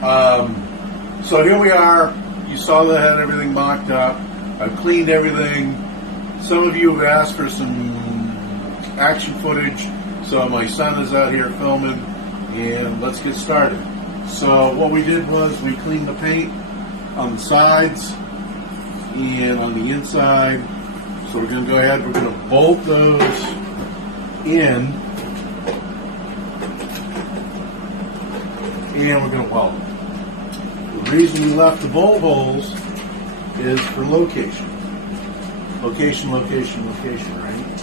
So here we are. You saw that I had everything mocked up. I've cleaned everything. Some of you have asked for some action footage, so my son is out here filming, and let's get started. So what we did was we cleaned the paint on the sides and on the inside. So we're going to go ahead, we're going to bolt those in, and we're going to weld them. The reason we left the bolt holes is for location. Location, location, location, right?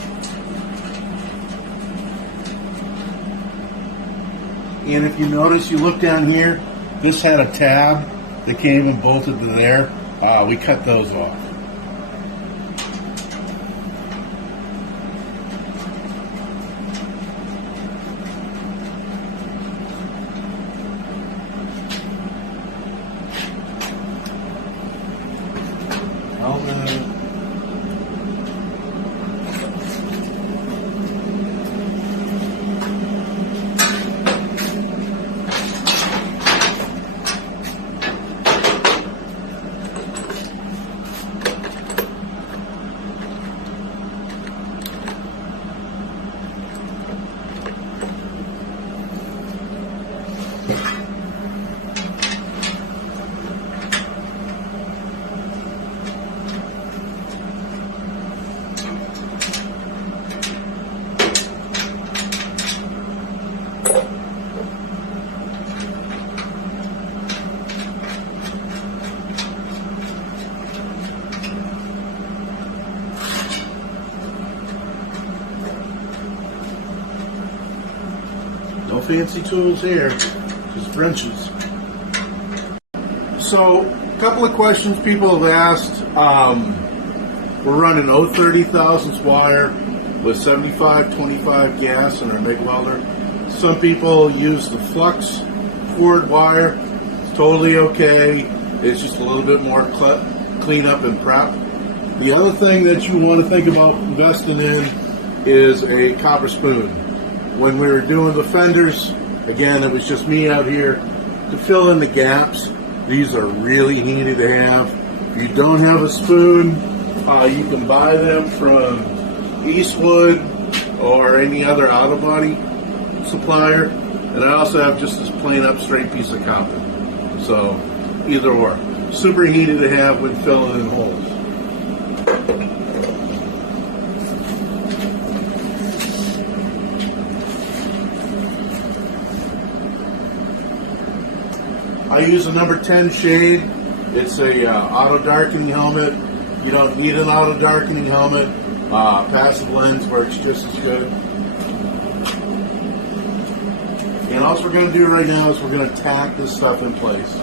And if you notice, you look down here, this had a tab that came and bolted to there. We cut those off. No fancy tools here, just wrenches. So, a couple of questions people have asked. We're running 030 thousandths wire with 75-25 gas in our MIG welder. Some people use the flux cord wire. It's totally okay. It's just a little bit more cleanup and prep. The other thing that you want to think about investing in is a copper spoon. When we were doing the fenders, again, it was just me out here to fill in the gaps. These are really handy to have. If you don't have a spoon, you can buy them from Eastwood or any other auto-body supplier. And I also have just this plain up straight piece of copper. So, either or. Super handy to have when filling in holes. I use a number 10 shade. It's a auto darkening helmet. You don't need an auto darkening helmet. Passive lens works just as good. And all we're going to do right now is we're going to tack this stuff in place.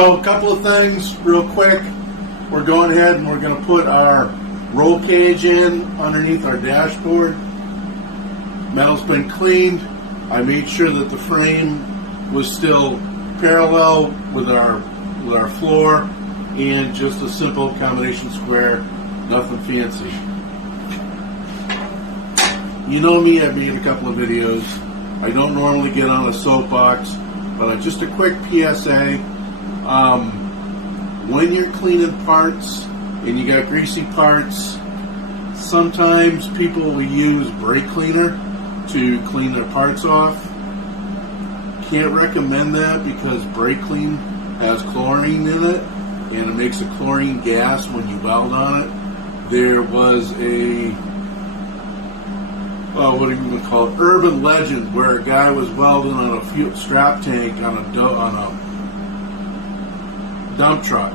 So a couple of things real quick. We're going ahead and we're going to put our roll cage in underneath our dashboard. Metal's been cleaned. I made sure that the frame was still parallel with our floor, and just a simple combination square, nothing fancy. You know me, I've made a couple of videos. I don't normally get on a soapbox, but just a quick PSA. When you're cleaning parts and you got greasy parts, sometimes people will use brake cleaner to clean their parts off. Can't recommend that because brake clean has chlorine in it, and it makes a chlorine gas when you weld on it. There was a, what do you call it, urban legend where a guy was welding on a fuel strap tank on a dump truck,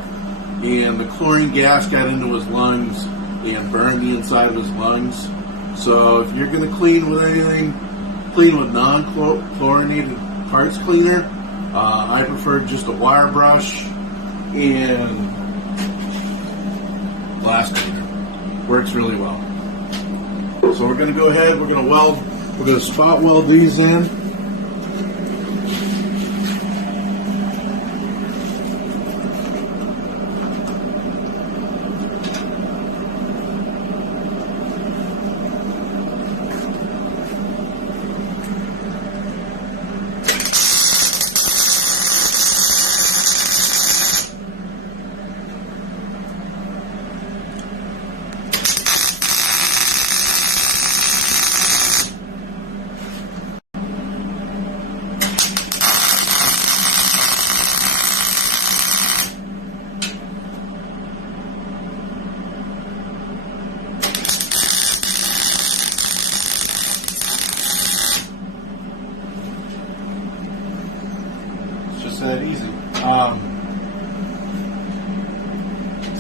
and the chlorine gas got into his lungs and burned the inside of his lungs. So if you're going to clean with anything, clean with non-chlorinated parts cleaner. I prefer just a wire brush and glass cleaner. Works really well. So we're going to go ahead, we're going to spot weld these in. That easy.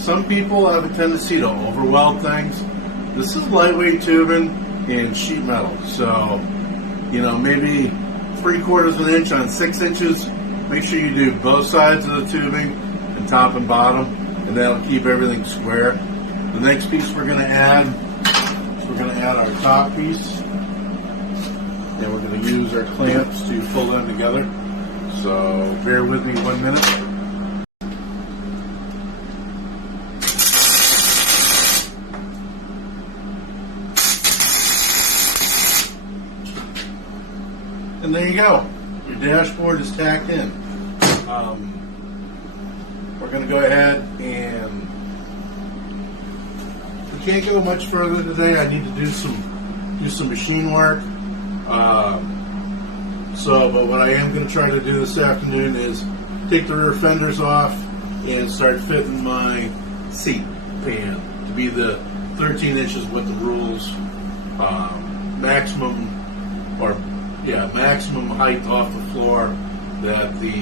Some people have a tendency to overweld things. This is lightweight tubing and sheet metal, so maybe 3/4 of an inch on 6 inches. Make sure you do both sides of the tubing and top and bottom, and that'll keep everything square. The next piece we're going to add is we're going to add our top piece, and we're going to use our clamps to pull them together. So bear with me 1 minute. And there you go. Your dashboard is tacked in. We're going to go ahead and we can't go much further today. I need to do some machine work. But what I am going to try to do this afternoon is take the rear fenders off and start fitting my seat pan to be the 13 inches with the rules, maximum height off the floor that the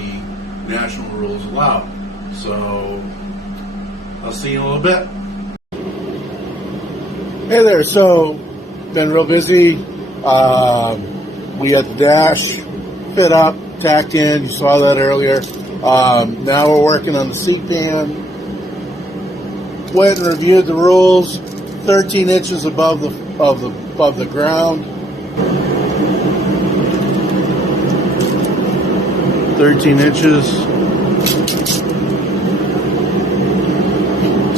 national rules allow. So I'll see you in a little bit. Hey there, so been real busy. We got the dash fit up, tacked in. You saw that earlier. Now we're working on the seat pan. Went and reviewed the rules. 13 inches above the ground. 13 inches.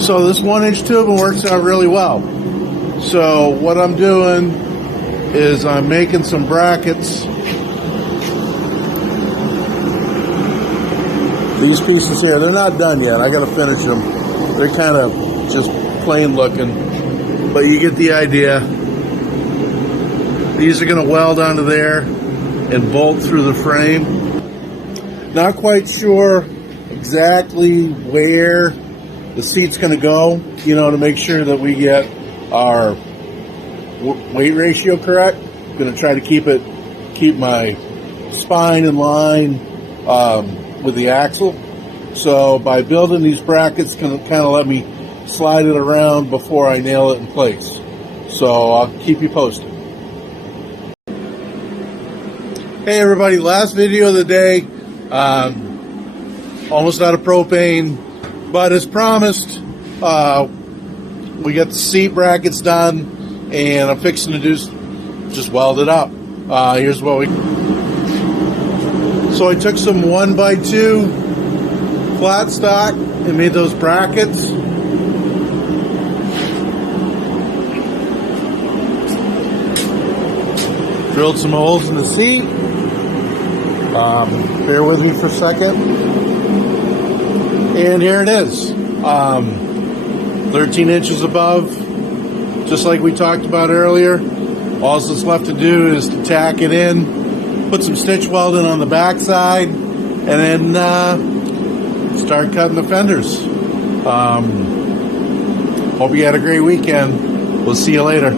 So this 1-inch tubing works out really well. So what I'm doing is I'm making some brackets. These pieces here, they're not done yet. I got to finish them. They're kind of just plain looking, but you get the idea. These are going to weld onto there and bolt through the frame. Not quite sure exactly where the seat's going to go, to make sure that we get our weight ratio correct. I'm going to try to keep my spine in line with the axle. So by building these brackets, can kind of let me slide it around before I nail it in place. So I'll keep you posted. Hey everybody, last video of the day. Almost out of propane, but as promised, we got the seat brackets done, and I'm fixing to just weld it up. Here's what we. So I took some 1x2 flat stock and made those brackets. Drilled some holes in the seat. Bear with me for a second. And here it is. 13 inches above, just like we talked about earlier. All that's left to do is to tack it in, put some stitch welding on the back side, and then start cutting the fenders. Hope you had a great weekend. We'll see you later.